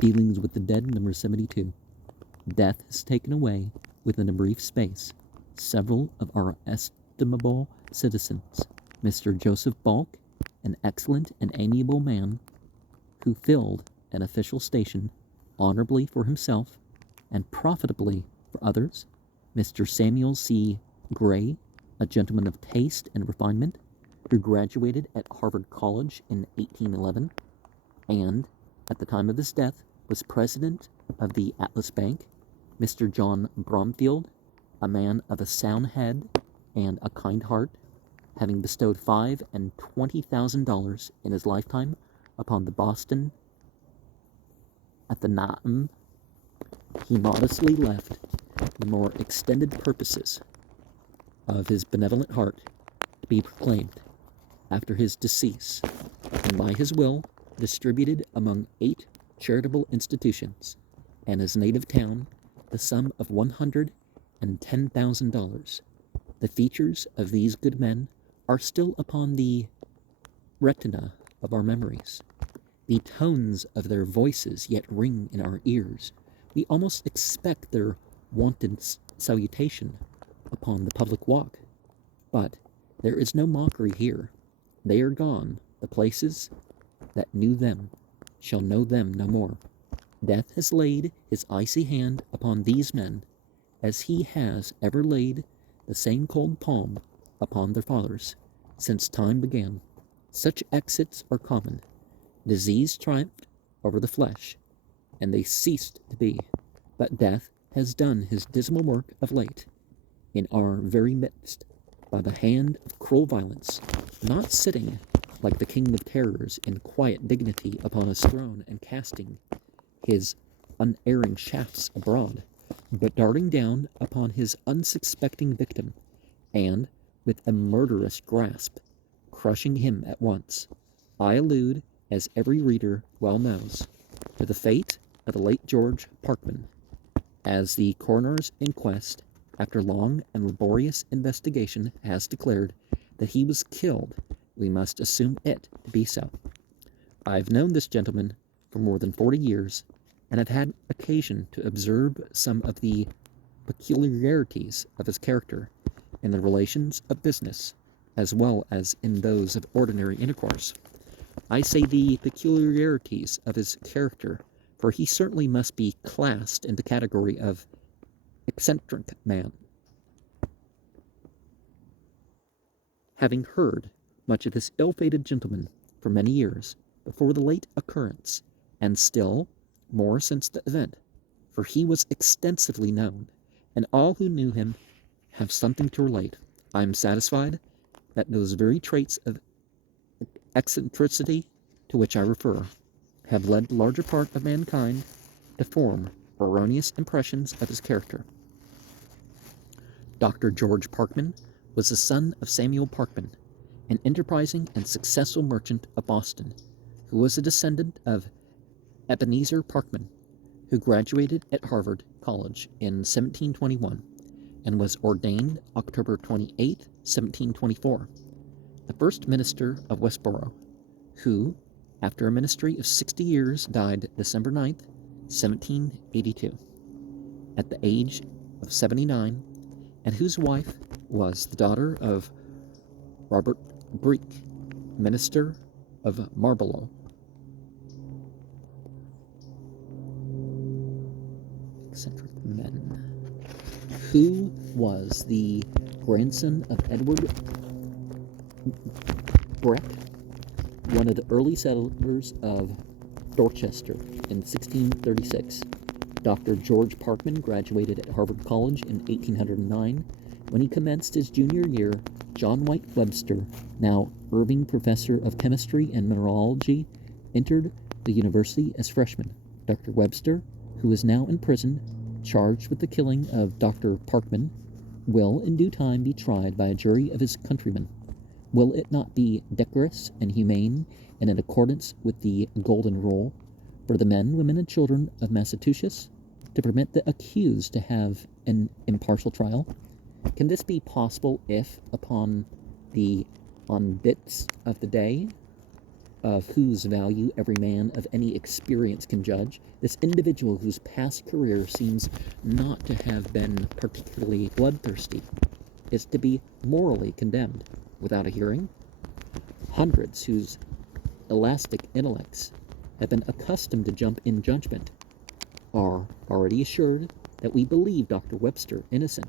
Dealings with the Dead, number 72. Death has taken away, within a brief space, several of our estimable citizens. Mr. Joseph Balk, an excellent and amiable man, who filled an official station honorably for himself and profitably for others. Mr. Samuel C. Gray, a gentleman of taste and refinement, who graduated at Harvard College in 1811, and, at the time of his death, was president of the Atlas Bank. Mr. John Bromfield, a man of a sound head and a kind heart, having bestowed $5,000 and $20,000 in his lifetime upon the Boston at the Naam, he modestly left the more extended purposes of his benevolent heart to be proclaimed after his decease, and by his will distributed among 8 charitable institutions, and his native town the sum of $110,000. The features of these good men are still upon the retina of our memories. The tones of their voices yet ring in our ears. We almost expect their wonted salutation upon the public walk. But there is no mockery here. They are gone. The places that knew them shall know them no more. Death has laid his icy hand upon these men, as he has ever laid the same cold palm upon their fathers, since time began. Such exits are common. Disease triumphed over the flesh, and they ceased to be. But death has done his dismal work of late, in our very midst, by the hand of cruel violence, not sitting like the king of terrors in quiet dignity upon his throne and casting his unerring shafts abroad, but darting down upon his unsuspecting victim, and, with a murderous grasp, crushing him at once. I allude, as every reader well knows, to the fate of the late George Parkman, as the coroner's inquest, after long and laborious investigation, has declared that he was killed. We must assume it to be so. I've known this gentleman for more than 40 years, and have had occasion to observe some of the peculiarities of his character in the relations of business, as well as in those of ordinary intercourse. I say the peculiarities of his character, for he certainly must be classed in the category of eccentric man. Having heard much of this ill-fated gentleman for many years before the late occurrence, and still more since the event, for he was extensively known, and all who knew him have something to relate, I am satisfied that those very traits of eccentricity to which I refer have led the larger part of mankind to form erroneous impressions of his character. Dr. George Parkman was the son of Samuel Parkman, an enterprising and successful merchant of Boston, who was a descendant of Ebenezer Parkman, who graduated at Harvard College in 1721 and was ordained October 28, 1724, the first minister of Westboro, who, after a ministry of 60 years, died December 9, 1782, at the age of 79, and whose wife was the daughter of Robert Breek, minister of Marlborough. Eccentric men. Who was the grandson of Edward Breck, one of the early settlers of Dorchester in 1636. Dr. George Parkman graduated at Harvard College in 1809. When he commenced his junior year, John White Webster, now Irving Professor of Chemistry and Mineralogy, entered the university as freshman. Dr. Webster, who is now in prison, charged with the killing of Dr. Parkman, will in due time be tried by a jury of his countrymen. Will it not be decorous and humane, and in accordance with the golden rule, for the men, women, and children of Massachusetts to permit the accused to have an impartial trial? Can this be possible if, on bits of the day, of whose value every man of any experience can judge, this individual whose past career seems not to have been particularly bloodthirsty, is to be morally condemned without a hearing? Hundreds whose elastic intellects have been accustomed to jump in judgment are already assured that we believe Dr. Webster innocent.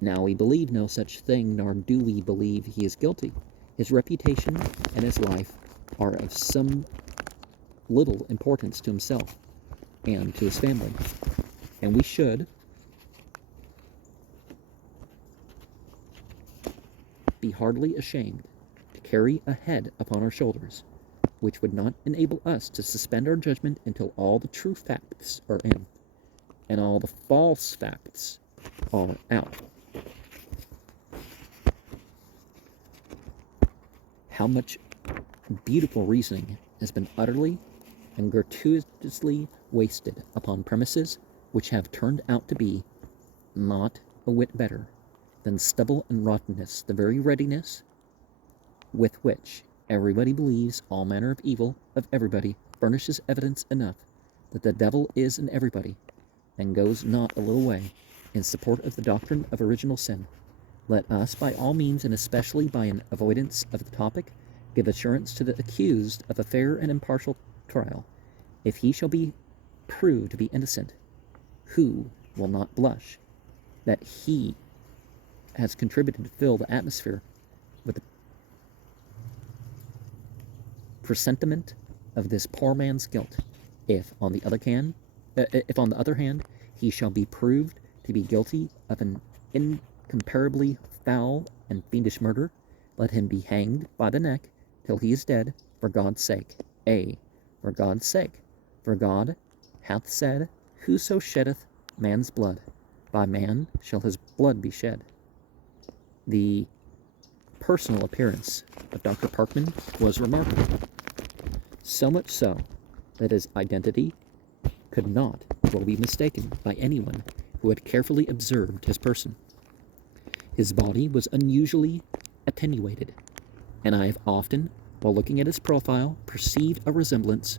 Now we believe no such thing, nor do we believe he is guilty. His reputation and his life are of some little importance to himself and to his family, and we should be heartily ashamed to carry a head upon our shoulders which would not enable us to suspend our judgment until all the true facts are in, and all the false facts are out. How much beautiful reasoning has been utterly and gratuitously wasted upon premises which have turned out to be not a whit better than stubble and rottenness, the very readiness with which everybody believes all manner of evil of everybody furnishes evidence enough that the devil is in everybody, and goes not a little way in support of the doctrine of original sin. Let us, by all means, and especially by an avoidance of the topic, give assurance to the accused of a fair and impartial trial. If he shall be proved to be innocent, who will not blush that he has contributed to fill the atmosphere with the presentiment of this poor man's guilt? If, on the other hand, he shall be proved to be guilty of an incomparably foul and fiendish murder, let him be hanged by the neck till he is dead, for God's sake. For God's sake. For God hath said, Whoso sheddeth man's blood, by man shall his blood be shed. The personal appearance of Dr. Parkman was remarkable, so much so that his identity could not well be mistaken by anyone who had carefully observed his person. His body was unusually attenuated, and I have often, while looking at his profile, perceived a resemblance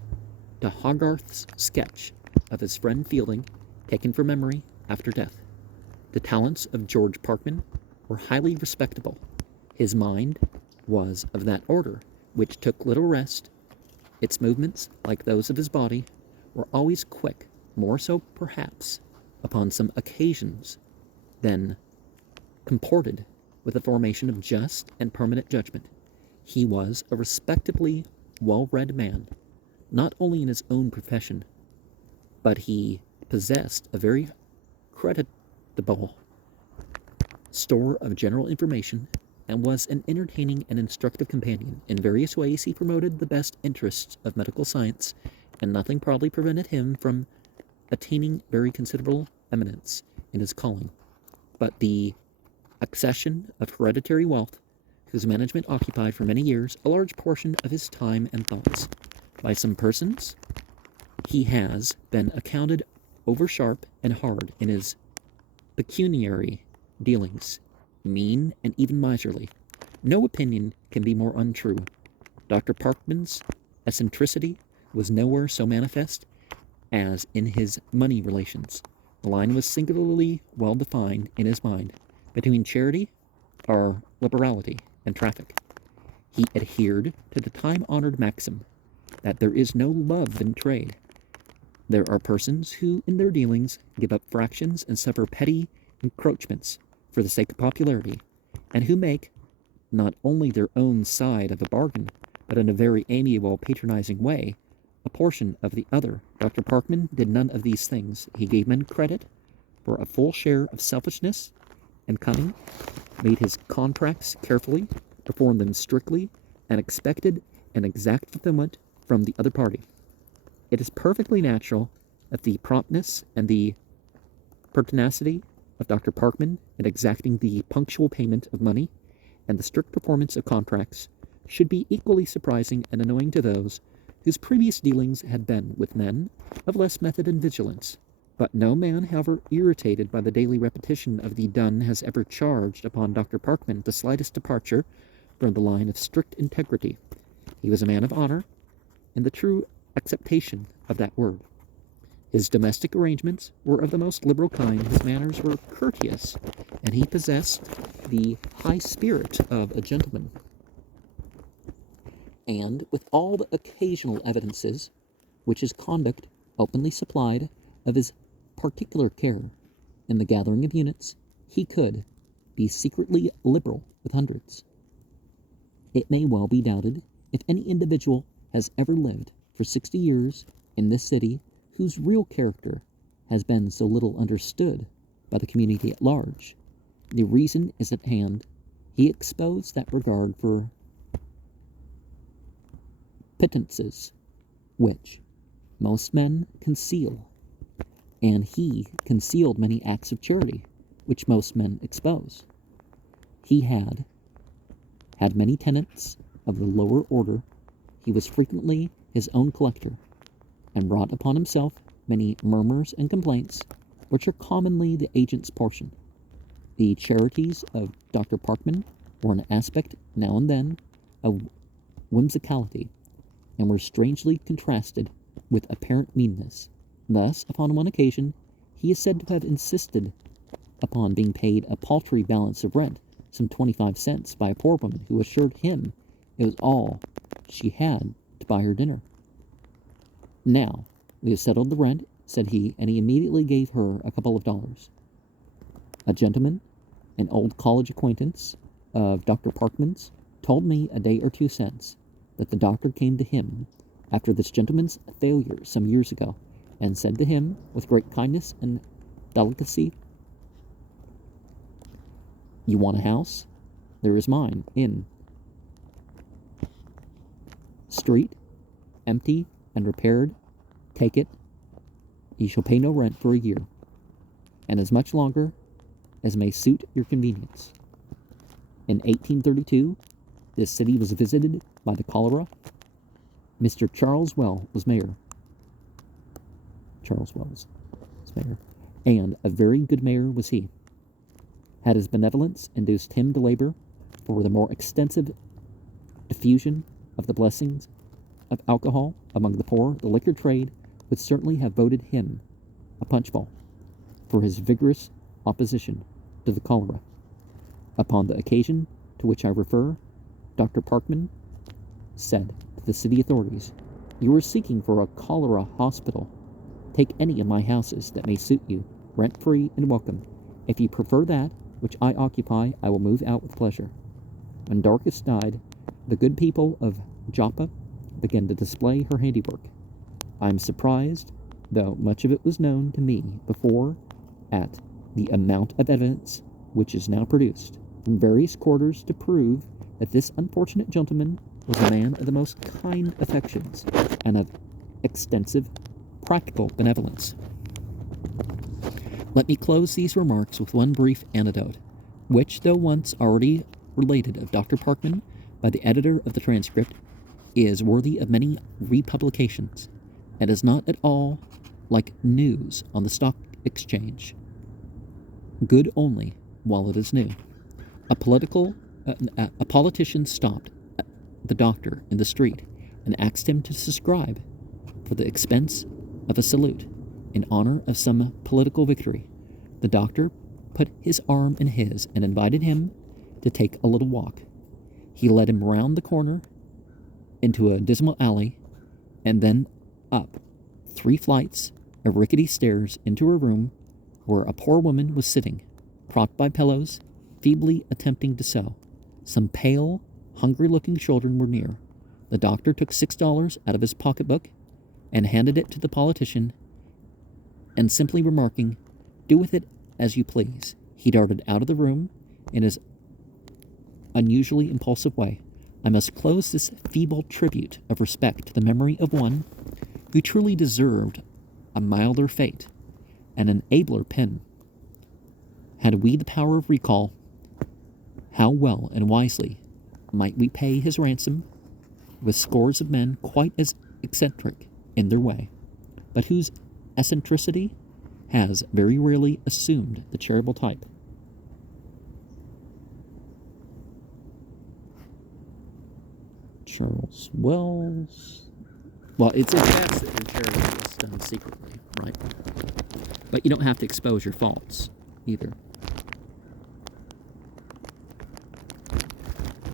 to Hogarth's sketch of his friend Fielding, taken from memory after death. The talents of George Parkman were highly respectable. His mind was of that order which took little rest. Its movements, like those of his body, were always quick, more so perhaps upon some occasions than comported with the formation of just and permanent judgment. He was a respectably well-read man, not only in his own profession, but he possessed a very creditable store of general information, and was an entertaining and instructive companion. In various ways he promoted the best interests of medical science, and nothing probably prevented him from attaining very considerable eminence in his calling. But the accession of hereditary wealth, whose management occupied for many years a large portion of his time and thoughts, by some persons he has been accounted over-sharp and hard in his pecuniary dealings, mean and even miserly. No opinion can be more untrue. Dr. Parkman's eccentricity was nowhere so manifest as in his money relations. The line was singularly well defined in his mind between charity, or liberality, and traffic. He adhered to the time-honored maxim that there is no love in trade. There are persons who, in their dealings, give up fractions and suffer petty encroachments for the sake of popularity, and who make not only their own side of a bargain, but in a very amiable, patronizing way, a portion of the other. Dr. Parkman did none of these things. He gave men credit for a full share of selfishness and cunning, made his contracts carefully, performed them strictly, and expected an exact fulfillment from the other party. It is perfectly natural that the promptness and the pertinacity of Dr. Parkman in exacting the punctual payment of money and the strict performance of contracts should be equally surprising and annoying to those whose previous dealings had been with men of less method and vigilance. But no man, however irritated by the daily repetition of the done, has ever charged upon Dr. Parkman the slightest departure from the line of strict integrity. He was a man of honor, in the true acceptation of that word. His domestic arrangements were of the most liberal kind, his manners were courteous, and he possessed the high spirit of a gentleman. And with all the occasional evidences which his conduct openly supplied of his particular care in the gathering of units, he could be secretly liberal with hundreds. It may well be doubted if any individual has ever lived for 60 years in this city whose real character has been so little understood by the community at large. The reason is at hand. He exposed that regard for pittances which most men conceal, and he concealed many acts of charity which most men expose. He had many tenants of the lower order. He was frequently his own collector, and brought upon himself many murmurs and complaints, which are commonly the agent's portion. The charities of Dr. Parkman were an aspect now and then of whimsicality, and were strangely contrasted with apparent meanness. Thus, upon one occasion, he is said to have insisted upon being paid a paltry balance of rent, some 25 cents, by a poor woman who assured him it was all she had to buy her dinner. "Now, we have settled the rent," said he, and he immediately gave her a couple of dollars. A gentleman, an old college acquaintance of Dr. Parkman's, told me a day or two since that the doctor came to him after this gentleman's failure some years ago, and said to him with great kindness and delicacy, "You want a house? There is mine in street, empty and repaired. Take it. You shall pay no rent for a year, and as much longer as may suit your convenience." In 1832, this city was visited by the cholera. Mr. Charles Well was mayor. Charles Wells was mayor, and a very good mayor was he. Had his benevolence induced him to labor for the more extensive diffusion of the blessings of alcohol among the poor, the liquor trade would certainly have voted him a punchbowl for his vigorous opposition to the cholera. Upon the occasion to which I refer, Dr. Parkman said to the city authorities, "You are seeking for a cholera hospital. Take any of my houses that may suit you, rent-free and welcome. If you prefer that which I occupy, I will move out with pleasure." When Dorcas died, the good people of Joppa began to display her handiwork. I am surprised, though much of it was known to me before, at the amount of evidence which is now produced from various quarters to prove that this unfortunate gentleman was a man of the most kind affections and of extensive practical benevolence. Let me close these remarks with one brief anecdote, which, though once already related of Dr. Parkman by the editor of the transcript, is worthy of many republications, and is not at all like news on the stock exchange, good only while it is new. A politician stopped the doctor in the street and asked him to subscribe for the expense of a salute in honor of some political victory. The doctor put his arm in his and invited him to take a little walk. He led him round the corner into a dismal alley, and then up 3 flights of rickety stairs into a room where a poor woman was sitting, propped by pillows, feebly attempting to sew. Some pale, hungry-looking children were near. The doctor took $6 out of his pocketbook and handed it to the politician, and simply remarking, "Do with it as you please," he darted out of the room in his unusually impulsive way. I must close this feeble tribute of respect to the memory of one who truly deserved a milder fate and an abler pen. Had we the power of recall, how well and wisely might we pay his ransom with scores of men quite as eccentric in their way, but whose eccentricity has very rarely assumed the charitable type. Charles Wells. Well, it's best that your charity is done secretly, right? But you don't have to expose your faults either.